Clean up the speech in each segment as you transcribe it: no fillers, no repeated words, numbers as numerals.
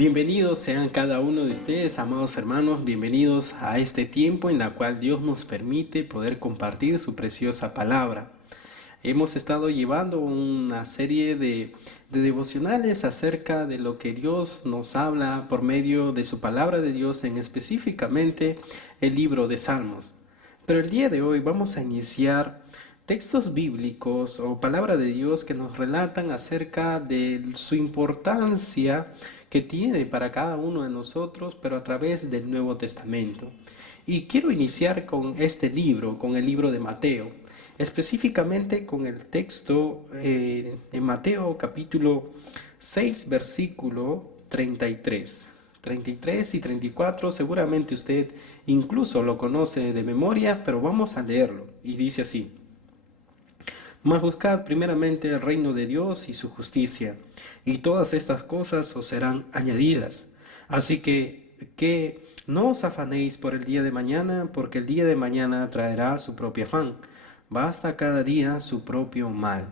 Bienvenidos sean cada uno de ustedes, amados hermanos, bienvenidos a este tiempo en el cual Dios nos permite poder compartir su preciosa palabra. Hemos estado llevando una serie de devocionales acerca de lo que Dios nos habla por medio de su palabra de Dios, en específicamente el libro de Salmos. Pero el día de hoy vamos a iniciar textos bíblicos o palabra de Dios que nos relatan acerca de su importancia que tiene para cada uno de nosotros, pero a través del Nuevo Testamento. Y quiero iniciar con este libro, con el libro de Mateo, específicamente con el texto en Mateo capítulo 6, versículo 33. 33 y 34, seguramente usted incluso lo conoce de memoria, pero vamos a leerlo. Y dice así: Mas buscad primeramente el reino de Dios y su justicia, y todas estas cosas os serán añadidas. Así que no os afanéis por el día de mañana, porque el día de mañana traerá su propio afán. Basta cada día su propio mal.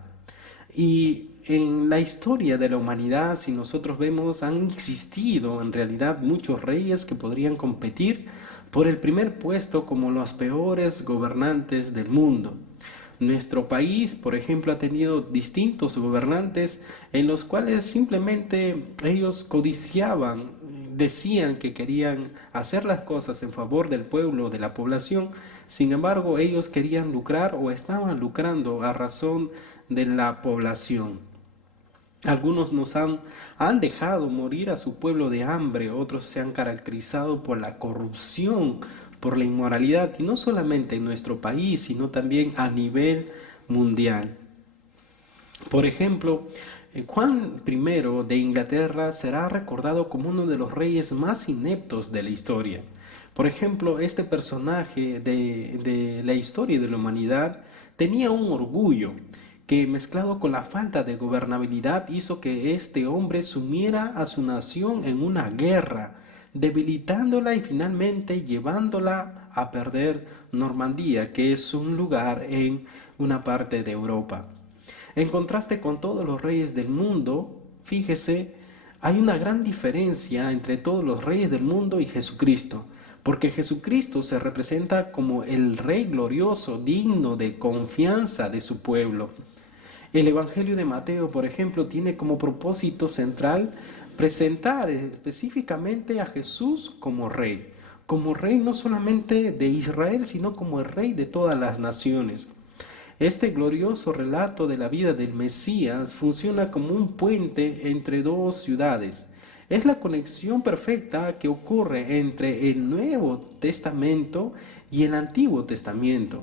Y en la historia de la humanidad, si nosotros vemos, han existido en realidad muchos reyes que podrían competir por el primer puesto como los peores gobernantes del mundo. Nuestro país, por ejemplo, ha tenido distintos gobernantes en los cuales simplemente ellos codiciaban, decían que querían hacer las cosas en favor del pueblo, de la población. Sin embargo, ellos querían lucrar o estaban lucrando a razón de la población. Algunos han dejado morir a su pueblo de hambre, otros se han caracterizado por la corrupción, por la inmoralidad, y no solamente en nuestro país, sino también a nivel mundial. Por ejemplo, Juan I de Inglaterra será recordado como uno de los reyes más ineptos de la historia. Por ejemplo, este personaje de la historia de la humanidad tenía un orgullo que, mezclado con la falta de gobernabilidad, hizo que este hombre sumiera a su nación en una guerra, debilitándola y finalmente llevándola a perder Normandía, que es un lugar en una parte de Europa. En contraste con todos los reyes del mundo, fíjese, hay una gran diferencia entre todos los reyes del mundo y Jesucristo, porque Jesucristo se representa como el Rey glorioso, digno de confianza de su pueblo. El Evangelio de Mateo, por ejemplo, tiene como propósito central presentar específicamente a Jesús como rey no solamente de Israel, sino como el rey de todas las naciones. Este glorioso relato de la vida del Mesías funciona como un puente entre dos ciudades. Es la conexión perfecta que ocurre entre el Nuevo Testamento y el Antiguo Testamento.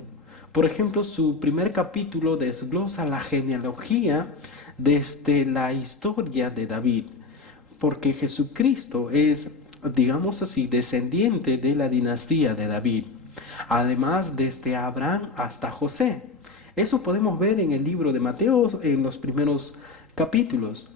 Por ejemplo, su primer capítulo desglosa la genealogía desde la historia de David, porque Jesucristo es, digamos así, descendiente de la dinastía de David. Además, desde Abraham hasta José. Eso podemos ver en el libro de Mateo en los primeros capítulos.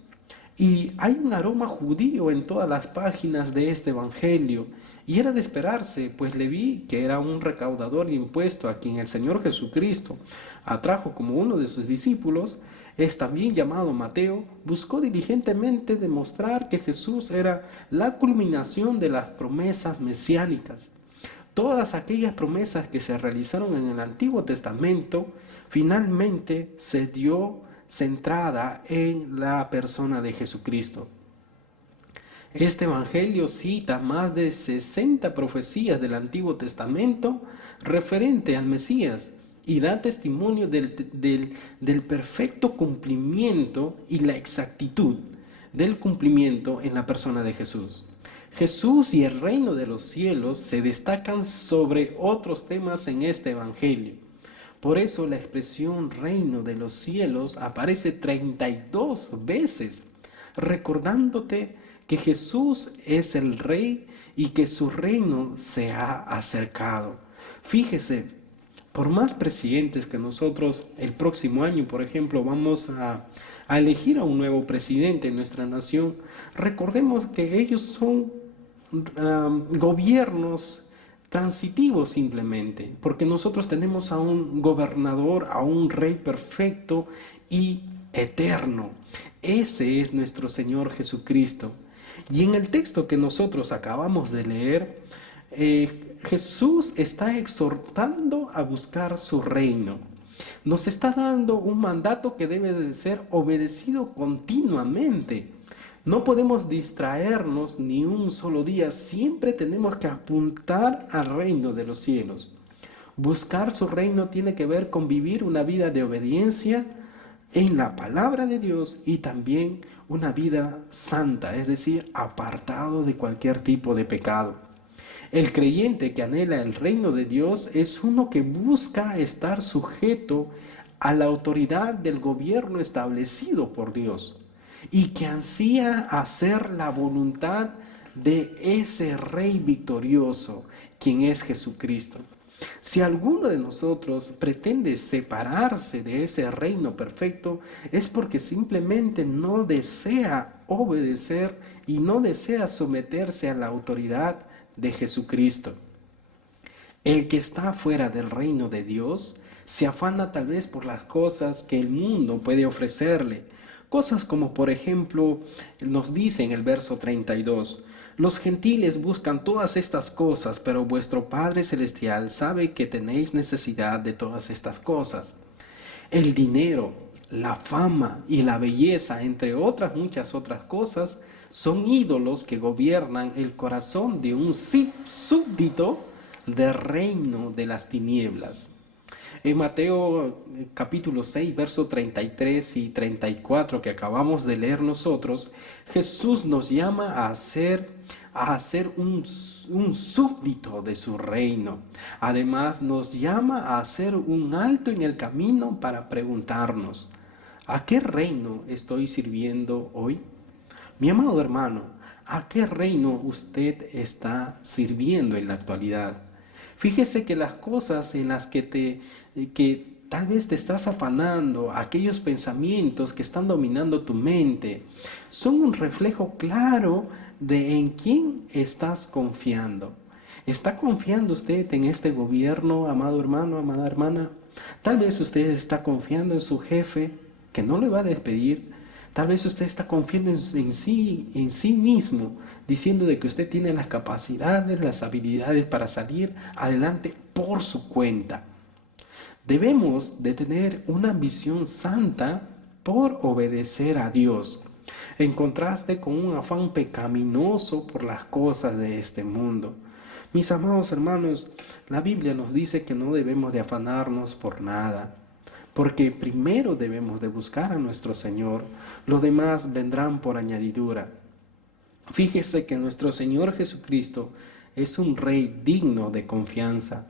Y hay un aroma judío en todas las páginas de este evangelio. Y era de esperarse, pues Leví, que era un recaudador de impuestos a quien el Señor Jesucristo atrajo como uno de sus discípulos, es también llamado Mateo, buscó diligentemente demostrar que Jesús era la culminación de las promesas mesiánicas. Todas aquellas promesas que se realizaron en el Antiguo Testamento finalmente se dio centrada en la persona de Jesucristo. Este evangelio cita más de 60 profecías del Antiguo Testamento referente al Mesías y da testimonio del perfecto cumplimiento y la exactitud del cumplimiento en la persona de Jesús. Jesús y el reino de los cielos se destacan sobre otros temas en este evangelio. Por eso la expresión reino de los cielos aparece 32 veces, recordándote que Jesús es el rey y que su reino se ha acercado. Fíjese, por más presidentes que nosotros el próximo año, por ejemplo, vamos a elegir a un nuevo presidente en nuestra nación, recordemos que ellos son gobiernos transitivos simplemente, porque nosotros tenemos a un gobernador, a un rey perfecto y eterno. Ese es nuestro Señor Jesucristo. Y en el texto que nosotros acabamos de leer, Jesús está exhortando a buscar su reino. Nos está dando un mandato que debe de ser obedecido continuamente. No podemos distraernos ni un solo día, siempre tenemos que apuntar al reino de los cielos. Buscar su reino tiene que ver con vivir una vida de obediencia en la palabra de Dios y también una vida santa, es decir, apartado de cualquier tipo de pecado. El creyente que anhela el reino de Dios es uno que busca estar sujeto a la autoridad del gobierno establecido por Dios y que ansía hacer la voluntad de ese Rey victorioso, quien es Jesucristo. Si alguno de nosotros pretende separarse de ese reino perfecto, es porque simplemente no desea obedecer y no desea someterse a la autoridad de Jesucristo. El que está fuera del reino de Dios se afana tal vez por las cosas que el mundo puede ofrecerle. Cosas como, por ejemplo, nos dice en el verso 32, los gentiles buscan todas estas cosas, pero vuestro Padre Celestial sabe que tenéis necesidad de todas estas cosas. El dinero, la fama y la belleza, entre otras muchas otras cosas, son ídolos que gobiernan el corazón de un súbdito del reino de las tinieblas. En Mateo capítulo 6, versos 33 y 34 que acabamos de leer nosotros, Jesús nos llama a ser un súbdito de su reino. Además nos llama a hacer un alto en el camino para preguntarnos, ¿a qué reino estoy sirviendo hoy? Mi amado hermano, ¿a qué reino usted está sirviendo en la actualidad? Fíjese que las cosas en las que tal vez te estás afanando, aquellos pensamientos que están dominando tu mente, son un reflejo claro de en quién estás confiando. ¿Está confiando usted en este gobierno, amado hermano, amada hermana? Tal vez usted está confiando en su jefe, que no le va a despedir. Tal vez usted está confiando en sí mismo, diciendo de que usted tiene las capacidades, las habilidades para salir adelante por su cuenta. Debemos de tener una visión santa por obedecer a Dios, en contraste con un afán pecaminoso por las cosas de este mundo. Mis amados hermanos, la Biblia nos dice que no debemos de afanarnos por nada, porque primero debemos de buscar a nuestro Señor, lo demás vendrán por añadidura. Fíjese que nuestro Señor Jesucristo es un Rey digno de confianza.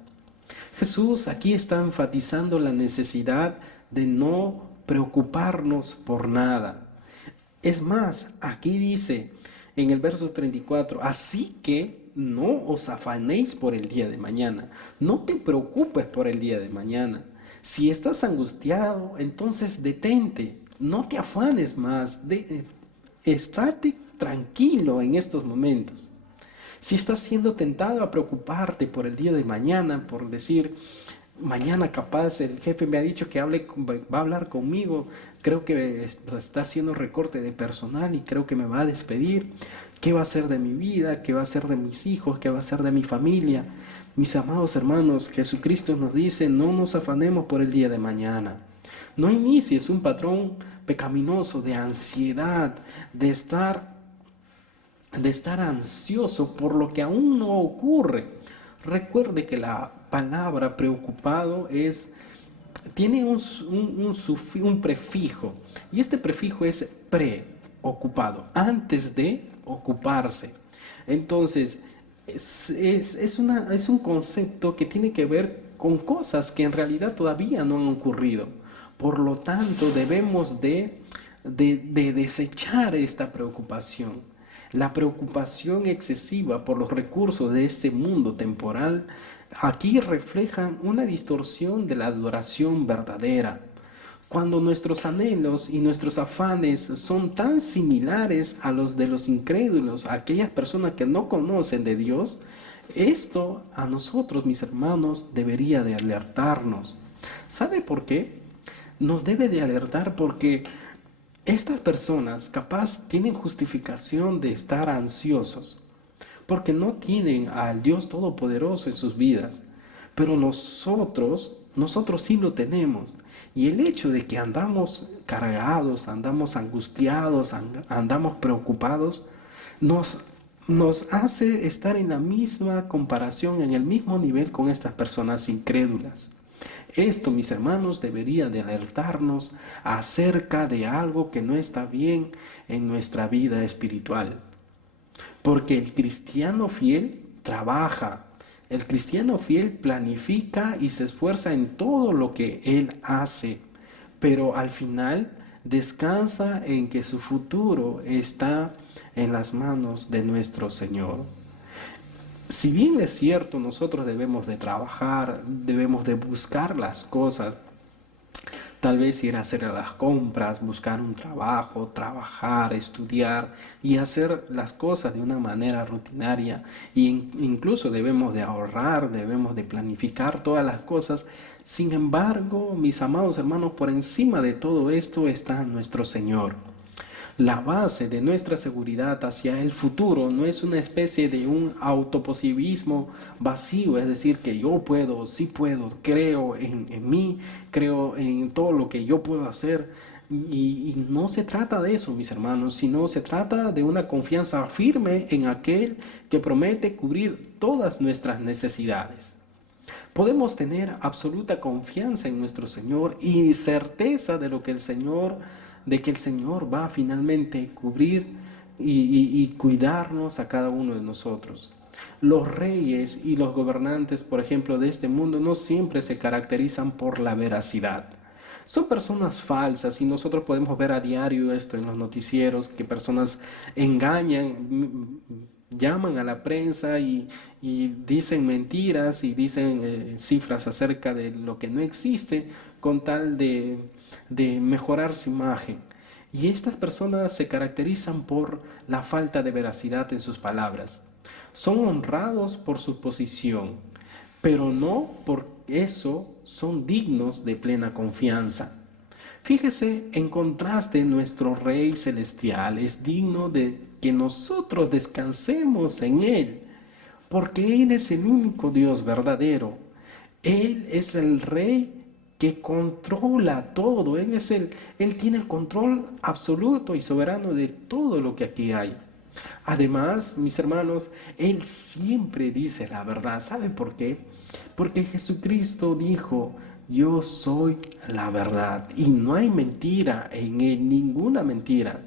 Jesús aquí está enfatizando la necesidad de no preocuparnos por nada. Es más, aquí dice en el verso 34, así que no os afanéis por el día de mañana, no te preocupes por el día de mañana. Si estás angustiado, entonces detente, no te afanes más, estate tranquilo en estos momentos. Si estás siendo tentado a preocuparte por el día de mañana, por decir, mañana capaz el jefe me ha dicho que va a hablar conmigo, creo que está haciendo recorte de personal y creo que me va a despedir, ¿qué va a hacer de mi vida? ¿Qué va a hacer de mis hijos? ¿Qué va a hacer de mi familia? Mis amados hermanos, Jesucristo nos dice, no nos afanemos por el día de mañana. No inicies un patrón pecaminoso de ansiedad, de estar ansioso por lo que aún no ocurre. Recuerde que la palabra preocupado tiene un prefijo, y este prefijo es preocupado, antes de ocuparse. Entonces, es un concepto que tiene que ver con cosas que en realidad todavía no han ocurrido. Por lo tanto, debemos de desechar esta preocupación. La preocupación excesiva por los recursos de este mundo temporal aquí reflejan una distorsión de la adoración verdadera. Cuando nuestros anhelos y nuestros afanes son tan similares a los de los incrédulos, a aquellas personas que no conocen de Dios, esto a nosotros, mis hermanos, debería de alertarnos. ¿Sabe por qué? Nos debe de alertar porque Estas personas capaz tienen justificación de estar ansiosos porque no tienen al Dios Todopoderoso en sus vidas. Pero nosotros sí lo tenemos. Y el hecho de que andamos cargados, andamos angustiados, andamos preocupados, nos, nos hace estar en la misma comparación, en el mismo nivel con estas personas incrédulas. Esto, mis hermanos, debería de alertarnos acerca de algo que no está bien en nuestra vida espiritual. Porque el cristiano fiel trabaja, el cristiano fiel planifica y se esfuerza en todo lo que él hace, pero al final descansa en que su futuro está en las manos de nuestro Señor. Si bien es cierto, nosotros debemos de trabajar, debemos de buscar las cosas, tal vez ir a hacer las compras, buscar un trabajo, trabajar, estudiar y hacer las cosas de una manera rutinaria. Y incluso debemos de ahorrar, debemos de planificar todas las cosas. Sin embargo, mis amados hermanos, por encima de todo esto está nuestro Señor. La base de nuestra seguridad hacia el futuro no es una especie de un autopositivismo vacío, es decir, que yo puedo, sí puedo, creo en mí, creo en todo lo que yo puedo hacer. Y no se trata de eso, mis hermanos, sino se trata de una confianza firme en aquel que promete cubrir todas nuestras necesidades. Podemos tener absoluta confianza en nuestro Señor y certeza de que el Señor va a finalmente cubrir y cuidarnos a cada uno de nosotros. Los reyes y los gobernantes, por ejemplo, de este mundo no siempre se caracterizan por la veracidad. Son personas falsas y nosotros podemos ver a diario esto en los noticieros, que personas engañan, llaman a la prensa y dicen mentiras y dicen cifras acerca de lo que no existe con tal de mejorar su imagen. Y estas personas se caracterizan por la falta de veracidad en sus palabras. Son honrados por su posición, pero no por eso son dignos de plena confianza. Fíjese, en contraste, nuestro Rey Celestial es digno de que nosotros descansemos en Él, porque Él es el único Dios verdadero. Él es el Rey que controla todo. Él tiene el control absoluto y soberano de todo lo que aquí hay. Además, mis hermanos, Él siempre dice la verdad. ¿Sabe por qué? Porque Jesucristo dijo: yo soy la verdad, y no hay mentira en Él, ninguna mentira.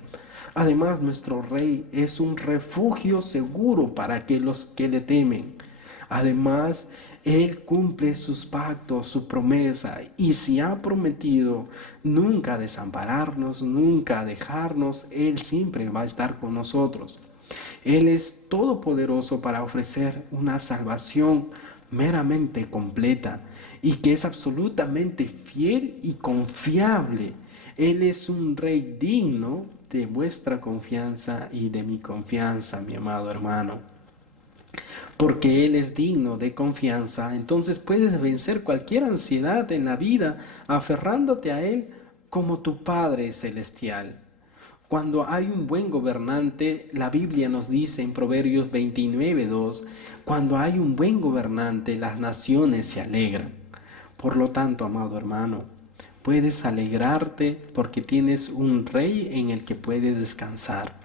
Además, nuestro Rey es un refugio seguro para que los que le temen. Además, Él cumple sus pactos, su promesa, y si ha prometido nunca desampararnos, nunca dejarnos, Él siempre va a estar con nosotros. Él es todopoderoso para ofrecer una salvación meramente completa y que es absolutamente fiel y confiable. Él es un Rey digno de vuestra confianza y de mi confianza, mi amado hermano. Porque Él es digno de confianza, entonces puedes vencer cualquier ansiedad en la vida aferrándote a Él como tu Padre Celestial. Cuando hay un buen gobernante, la Biblia nos dice en Proverbios 29:2, cuando hay un buen gobernante, las naciones se alegran. Por lo tanto, amado hermano, puedes alegrarte porque tienes un rey en el que puedes descansar.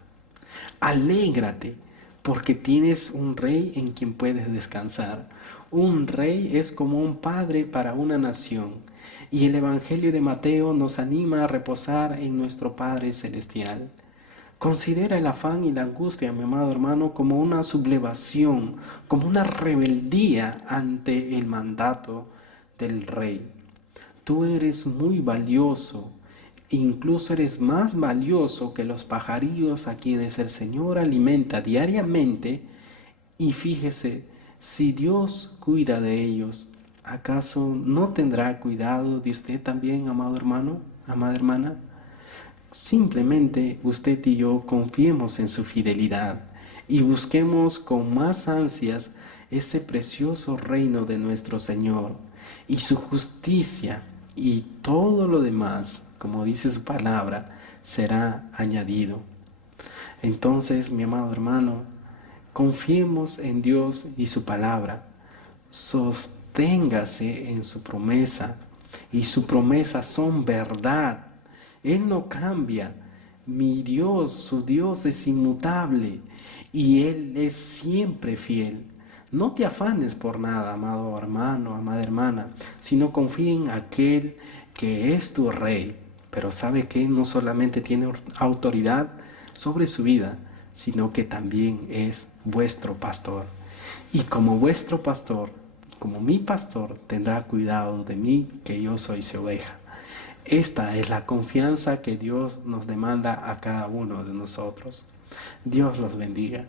Alégrate porque tienes un rey en quien puedes descansar. Un rey es como un padre para una nación. Y el Evangelio de Mateo nos anima a reposar en nuestro Padre Celestial. Considera el afán y la angustia, mi amado hermano, como una sublevación, como una rebeldía ante el mandato del Rey. Tú eres muy valioso, incluso eres más valioso que los pajarillos a quienes el Señor alimenta diariamente. Y fíjese, si Dios cuida de ellos, ¿acaso no tendrá cuidado de usted también, amado hermano, amada hermana? Simplemente usted y yo confiemos en su fidelidad y busquemos con más ansias ese precioso reino de nuestro Señor y su justicia, y todo lo demás, como dice su palabra, será añadido. Entonces, mi amado hermano, confiemos en Dios y su palabra. Sosténgase en su promesa, y sus promesas son verdad. Él no cambia. Mi Dios, su Dios es inmutable y Él es siempre fiel. No te afanes por nada, amado hermano, amada hermana, sino confía en aquel que es tu rey. Pero sabe que no solamente tiene autoridad sobre su vida, sino que también es vuestro pastor. Y como vuestro pastor, como mi pastor, tendrá cuidado de mí, que yo soy su oveja. Esta es la confianza que Dios nos demanda a cada uno de nosotros. Dios los bendiga.